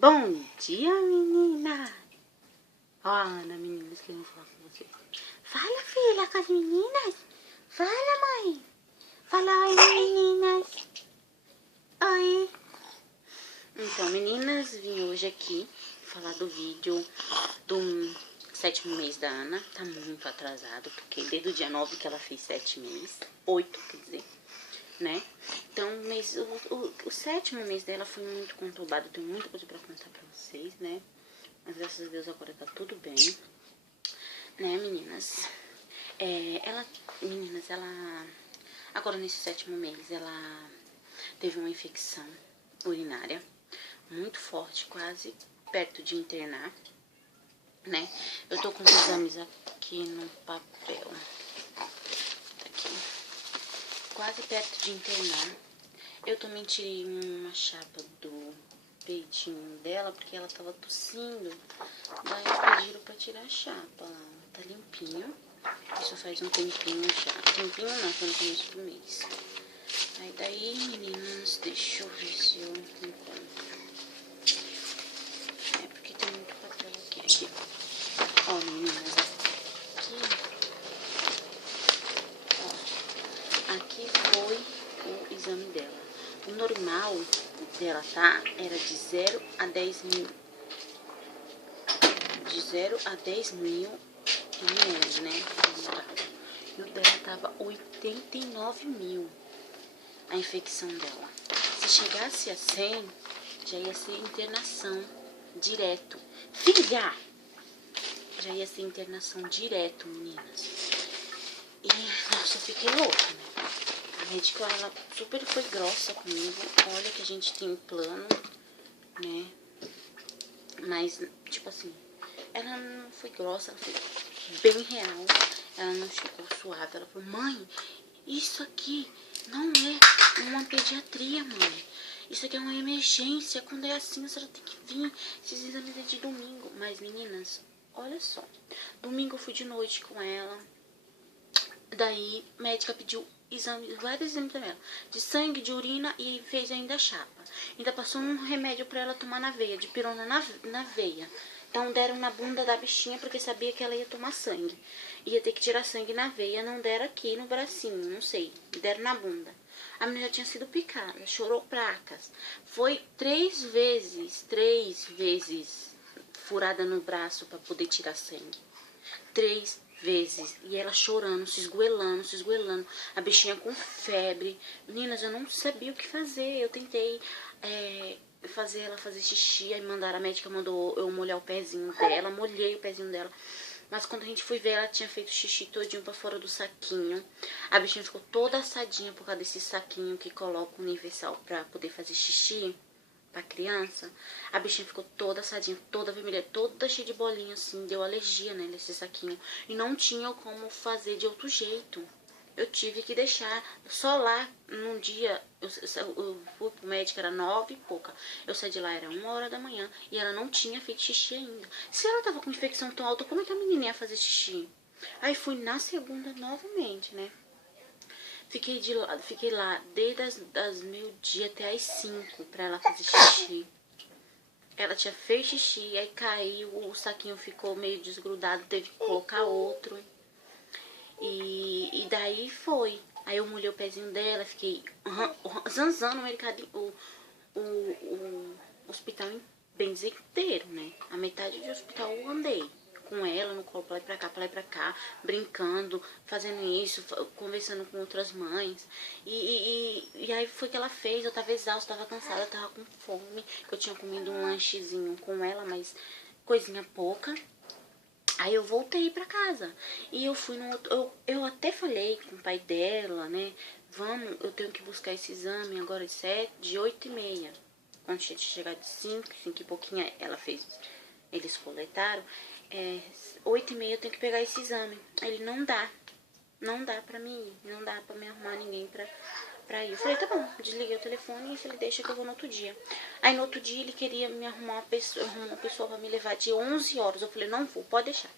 Bom dia, menina! Ó, Ana, meninas, querendo falar com vocês. Fala, filha, com as meninas. Fala, mãe. Fala, oi, meninas. Oi. Então, meninas, vim hoje aqui falar do vídeo do 7º mês da Ana. Tá muito atrasado, porque desde o dia 9 que ela fez 7 meses. 8, quer dizer, né? Então, o 7º mês dela foi muito conturbado. Tenho muita coisa pra contar pra vocês, né? Mas graças a Deus agora tá tudo bem, né, meninas? Ela agora nesse 7º mês, ela teve uma infecção urinária muito forte, quase perto de internar, né? Eu tô com os exames aqui no papel, tá aqui, quase perto de internar. Eu também tirei uma chapa do peitinho dela, porque ela tava tossindo. Daí pediram pra tirar a chapa lá. Tá limpinho. Isso faz um tempinho já. Tempinho não, foi no começo do mês. Aí daí, meninas, deixa eu ver se eu encontro. É porque tem muito papel aqui. Ó, meninas, aqui foi o exame dela. O normal dela, tá? Era de 0 a 10 mil. De 0 a 10 mil ml, né? E o dela tava 89 mil. A infecção dela. Se chegasse a 100, já ia ser internação direto. Filha! Já ia ser internação direto, meninas. E, nossa, eu fiquei louca, né? A médica, ela super foi grossa comigo. Olha que a gente tem plano, né? Mas, tipo assim, ela não foi grossa, ela foi bem real. Ela não chegou suave. Ela falou, mãe, isso aqui não é uma pediatria, mãe. Isso aqui é uma emergência. Quando é assim, a senhora tem que vir. Esses exames é de domingo. Mas, meninas, olha só. Domingo eu fui de noite com ela. Daí, a médica pediu vários exames pra ela. De sangue, de urina e fez ainda a chapa. Ainda passou um remédio pra ela tomar na veia, de pirona na veia. Então, deram na bunda da bichinha porque sabia que ela ia tomar sangue. Ia ter que tirar sangue na veia, não deram aqui no bracinho, não sei. Deram na bunda. A menina já tinha sido picada, chorou placas. Foi 3 vezes furada no braço pra poder tirar sangue. 3 vezes. E ela chorando, se esgoelando. A bichinha com febre. Meninas, eu não sabia o que fazer. Eu tentei fazer ela fazer xixi. Aí a médica mandou eu molhar o pezinho dela. Molhei o pezinho dela. Mas quando a gente foi ver, ela tinha feito xixi todinho pra fora do saquinho. A bichinha ficou toda assadinha por causa desse saquinho que coloca universal pra poder fazer xixi pra criança. A bichinha ficou toda assadinha, toda vermelha, toda cheia de bolinha, assim. Deu alergia, né, nesse saquinho. E não tinha como fazer de outro jeito. Eu tive que deixar só lá num dia. Eu fui pro médico, era 9 e pouca. Eu saí de lá, era 1h da manhã. E ela não tinha feito xixi ainda. Se ela tava com infecção tão alta, como é que a menina ia fazer xixi? Aí fui na segunda novamente, né? Fiquei lá desde as meio-dia até as 5 pra ela fazer xixi. Ela tinha feito xixi, aí caiu, o saquinho ficou meio desgrudado, teve que colocar outro. E daí foi. Aí eu molhei o pezinho dela, fiquei zanzando o mercadinho, o hospital bem dizer inteiro, né? A metade do hospital eu andei com ela no colo, pra lá e pra cá, brincando, fazendo isso, conversando com outras mães. E aí foi que ela fez. Eu tava exausta, tava cansada, tava com fome. Eu tinha comido um lanchezinho com ela, mas coisinha pouca. Aí eu voltei pra casa. E eu fui no outro. Eu até falei com o pai dela, né? Vamos, eu tenho que buscar esse exame agora de 8h30. Quando tinha chegado de 5 e pouquinho, ela fez. Eles coletaram. 8h30 eu tenho que pegar esse exame. Ele não dá. Não dá pra mim ir. Não dá pra me arrumar ninguém pra ir. Eu falei, tá bom, desliguei o telefone e falei, deixa que eu vou no outro dia. Aí no outro dia ele queria me arrumar uma pessoa pra me levar de 11 horas. Eu falei, não vou, pode deixar.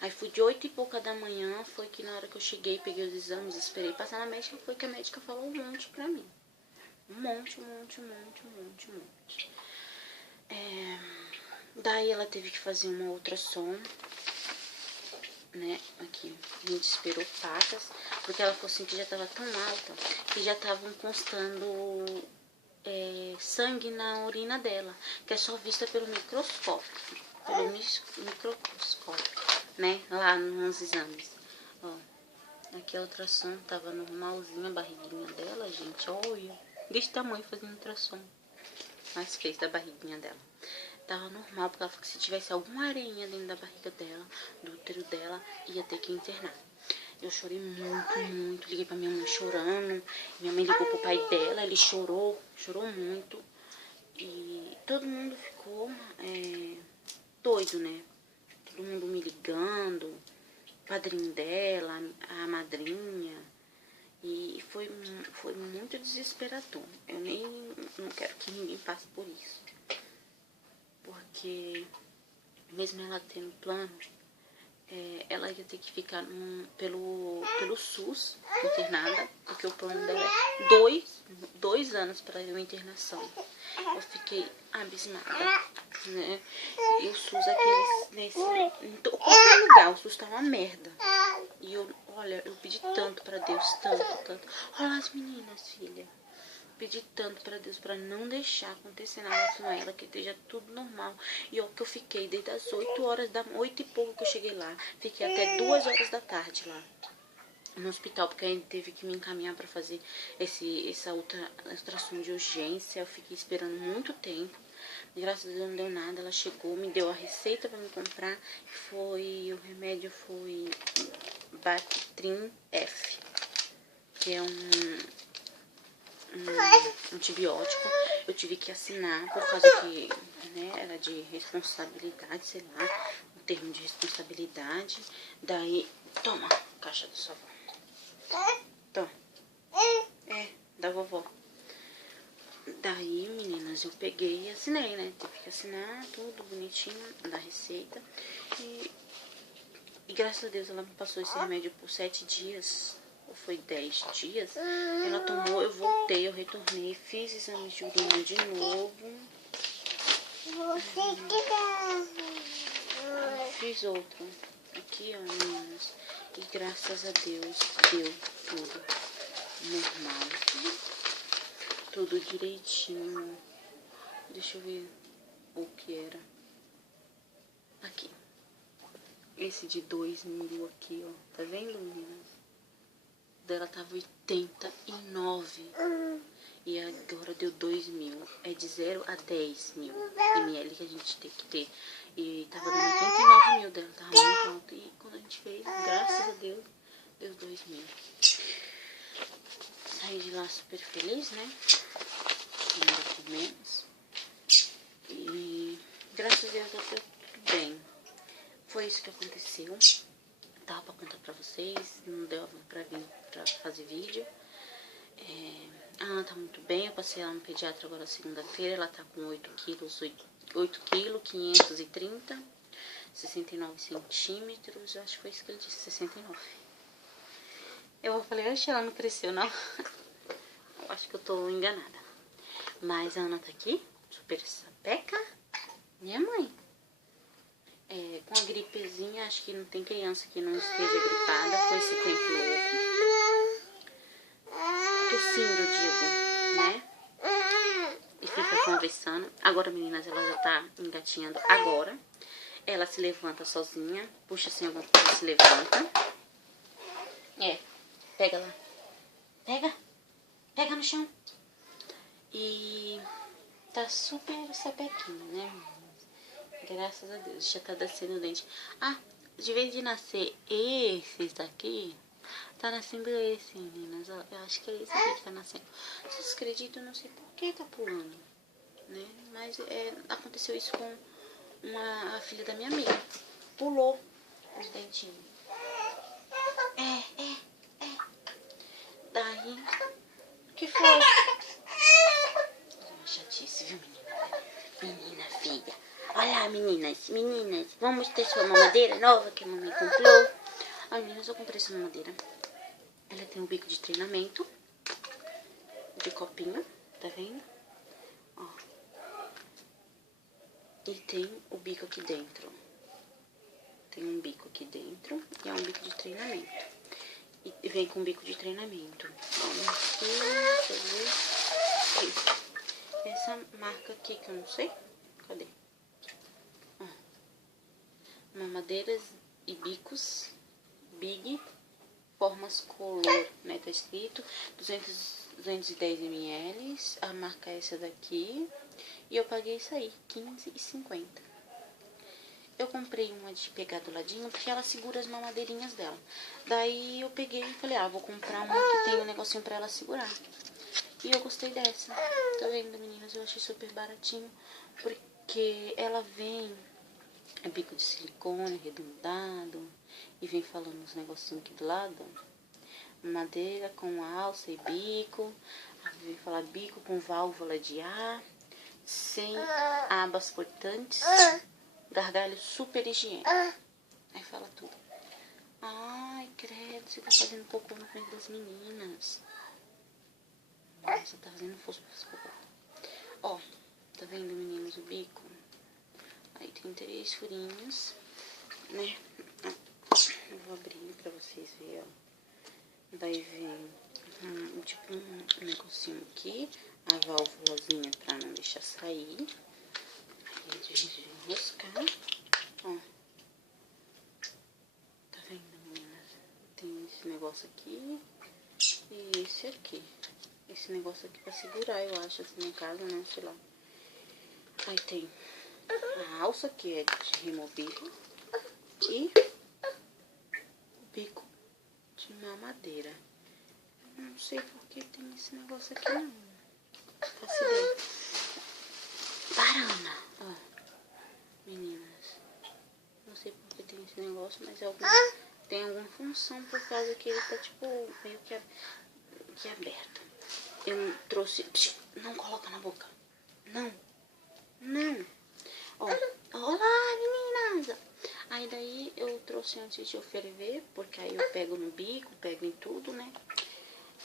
Aí fui de 8 e pouca da manhã, foi que na hora que eu cheguei, peguei os exames, esperei passar na médica, foi que a médica falou um monte pra mim. Um monte. Aí ela teve que fazer uma ultrassom, né? Aqui, a gente esperou patas, porque ela falou assim que já tava tão alta que já estavam constando sangue na urina dela, que é só vista pelo microscópio, né? Lá nos exames. Ó, aqui a ultrassom tava normalzinha, a barriguinha dela, gente, olha, desse tamanho fazendo ultrassom, mas fez da barriguinha dela. Tava normal, porque ela falou que se tivesse alguma areinha dentro da barriga dela, do útero dela, ia ter que internar. Eu chorei muito, liguei pra minha mãe chorando, minha mãe ligou pro pai dela, ele chorou muito. E todo mundo ficou doido, né? Todo mundo me ligando, o padrinho dela, a madrinha. E foi muito desesperador. Eu não quero que ninguém passe por isso. Porque mesmo ela tendo plano, ela ia ter que ficar pelo SUS internada, porque o plano dela é dois anos para uma internação. Eu fiquei abismada, né? E o SUS aqui em qualquer lugar, o SUS tá uma merda. E olha, eu pedi tanto para Deus, tanto. Olha as meninas, filha. Pedi tanto para Deus para não deixar acontecer nada com ela, que esteja tudo normal. E ó, que eu fiquei desde as 8 e pouco que eu cheguei lá. Fiquei até 2 horas da tarde lá no hospital, porque a gente teve que me encaminhar para fazer essa ultrassom de urgência. Eu fiquei esperando muito tempo. Graças a Deus não deu nada. Ela chegou, me deu a receita para me comprar. O remédio foi Bactrim F, que é um antibiótico. Eu tive que assinar por causa que, né, era de responsabilidade, sei lá, um termo de responsabilidade. Daí, toma, caixa do sabão. Toma. Da vovó. Daí, meninas, eu peguei e assinei, né? Tive que assinar tudo bonitinho da receita. E graças a Deus ela me passou esse remédio por 7 dias. Ou foi 10 dias, ela tomou, eu voltei, eu retornei, fiz exame de urina de novo. Fiz outro. Aqui, ó, meninas. E graças a Deus, deu tudo normal. Tudo direitinho. Deixa eu ver o que era. Aqui. Esse de 2.000 aqui, ó. Tá vendo, meninas? Dela tava 89 e agora deu 2.000. É de 0 a 10.000 ml que a gente tem que ter. E tava dando 89.000 dela, tava muito alto. E quando a gente fez, graças a Deus, deu 2.000. Saí de lá super feliz, né? Ainda por menos. E graças a Deus deu tudo bem. Foi isso que aconteceu. Tava pra contar pra vocês, não deu pra vir pra fazer vídeo. A Ana tá muito bem, eu passei ela no pediatra agora segunda-feira, ela tá com 8 quilos, 530, 69 centímetros, eu acho que foi isso que ele disse, 69. Eu falei, oxe, ela não cresceu não. Eu acho que eu tô enganada. Mas a Ana tá aqui, super sapeca, né, mãe? Com a gripezinha, acho que não tem criança que não esteja gripada com esse tempo louco. Tossindo, digo, né? E fica conversando. Agora, meninas, ela já tá engatinhando agora. Ela se levanta sozinha, puxa assim alguma coisa, se levanta. Pega lá. Pega no chão. E tá super sapequinha, né? Graças a Deus, já tá descendo o dente. De vez de nascer esses daqui, tá nascendo esse, meninas. Eu acho que é esse aqui que tá nascendo. Vocês acreditam? Eu não sei por que tá pulando, né? Mas aconteceu isso com a filha da minha amiga. Pulou os dentinhos. Daí, o que foi? Uma chatice, viu, menina? Menina, filha. Olha lá, meninas, vamos ter sua mamadeira nova que a mamãe comprou. Meninas, eu comprei essa mamadeira. Ela tem um bico de treinamento, de copinho, tá vendo? Ó. E tem o bico aqui dentro. Tem um bico aqui dentro e é um bico de treinamento. E vem com bico de treinamento. Vamos aqui, deixa eu ver. Aqui. Essa marca aqui que eu não sei. Cadê? Ó. Mamadeiras e bicos. Big. Formas color, né? Tá escrito 210 ml. A marca é essa daqui. E eu paguei isso aí, R$15,50. Eu comprei uma de pegar do ladinho, porque ela segura as mamadeirinhas dela. Daí eu peguei e falei, vou comprar uma que tem um negocinho pra ela segurar. E eu gostei dessa. Tá vendo, meninas? Eu achei super baratinho, porque ela vem, é bico de silicone, arredondado, e vem falando uns negocinhos aqui do lado, madeira com alça e bico. Vem falar bico com válvula de ar, sem abas cortantes, gargalho super higiênico. Aí fala tudo. Ai, credo, você tá fazendo cocô na frente das meninas. Você tá fazendo força pra fazer cocô. Ó, tá vendo, meninas, o bico? Aí tem 3 furinhos, né? Eu vou abrir pra vocês verem, ó. Daí vem tipo um negocinho aqui, a válvulazinha pra não deixar sair. Aí a gente vai enroscar, ó. Tá vendo, meninas? Tem esse negócio aqui e esse aqui. Esse negócio aqui pra segurar, eu acho, assim, no caso, né? Sei lá. Aí tem a alça, que é de removível, e o bico de mamadeira. Não sei por que tem esse negócio aqui, não. Faço ideia. Parana! Ó, meninas. Não sei por que tem esse negócio, mas tem alguma função, por causa que ele tá, tipo, meio que aberto. Eu trouxe... Não coloca na boca. Não. Não. Ó, olá, meninas! Aí daí eu trouxe antes de eu ferver, porque aí eu pego no bico, pego em tudo, né?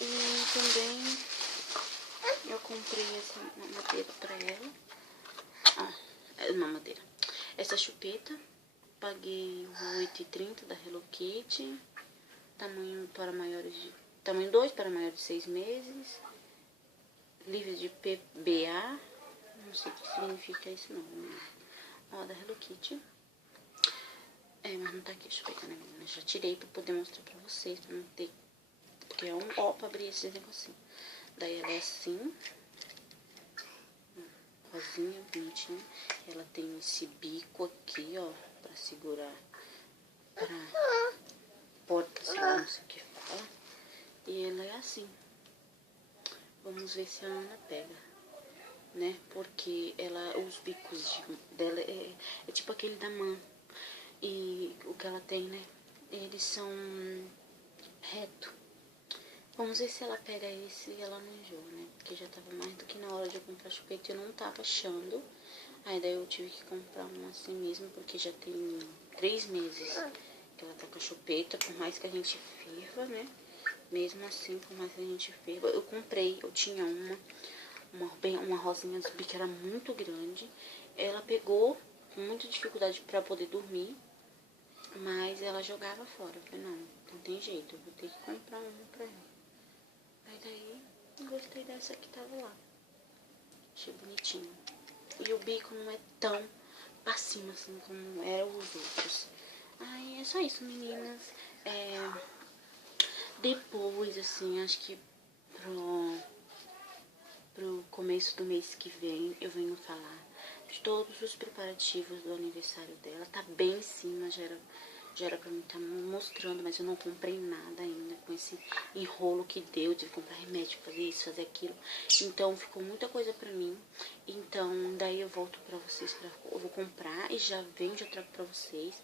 E também eu comprei essa mamadeira pra ela. Mamadeira. Essa chupeta, paguei R$8,30 da Hello Kitty. Tamanho 2 para maiores de 6 meses. Livre de PBA. Não sei o que significa isso não. Ó, da Hello Kitty. Mas não tá aqui a chupeta, né, menina? Já tirei pra poder mostrar pra vocês, pra não ter... Porque é um ó pra abrir esse negocinho. Daí ela é assim. Rosinha, bonitinha. Ela tem esse bico aqui, ó, pra segurar pra porta, sei lá, não sei o que fala. E ela é assim. Vamos ver se a Ana pega, né? Porque os bicos dela é tipo aquele da mãe. E o que ela tem, né? Eles são reto. Vamos ver se ela pega esse e ela não enjoa, né? Porque já tava mais do que na hora de eu comprar chupeta e eu não tava achando. Aí daí eu tive que comprar uma assim mesmo, porque já tem 3 meses que ela tá com a chupeta, por mais que a gente ferva, né? Mesmo assim, por mais que a gente ferva, eu comprei, eu tinha uma rosinha de bico que era muito grande. Ela pegou com muita dificuldade pra poder dormir, mas ela jogava fora. Eu falei, não tem jeito, eu vou ter que comprar uma pra ela. Aí daí, gostei dessa que tava lá. Achei bonitinho. E o bico não é tão pra cima assim como eram os outros. Aí é só isso, meninas. Depois, assim, acho que pro começo do mês que vem eu venho falar de todos os preparativos do aniversário dela. Tá bem em cima, já era pra mim estar mostrando, mas eu não comprei nada ainda com esse enrolo que deu. Eu tive que comprar remédio, fazer isso, fazer aquilo. Então ficou muita coisa pra mim. Então daí eu volto pra vocês, eu vou comprar e já trago pra vocês.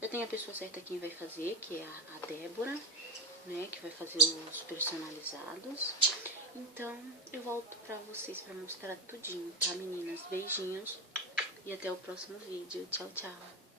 Já tem a pessoa certa quem vai fazer, que é a Débora, né, que vai fazer os personalizados. Então eu volto pra vocês pra mostrar tudinho, tá, meninas? Beijinhos e até o próximo vídeo. Tchau, tchau.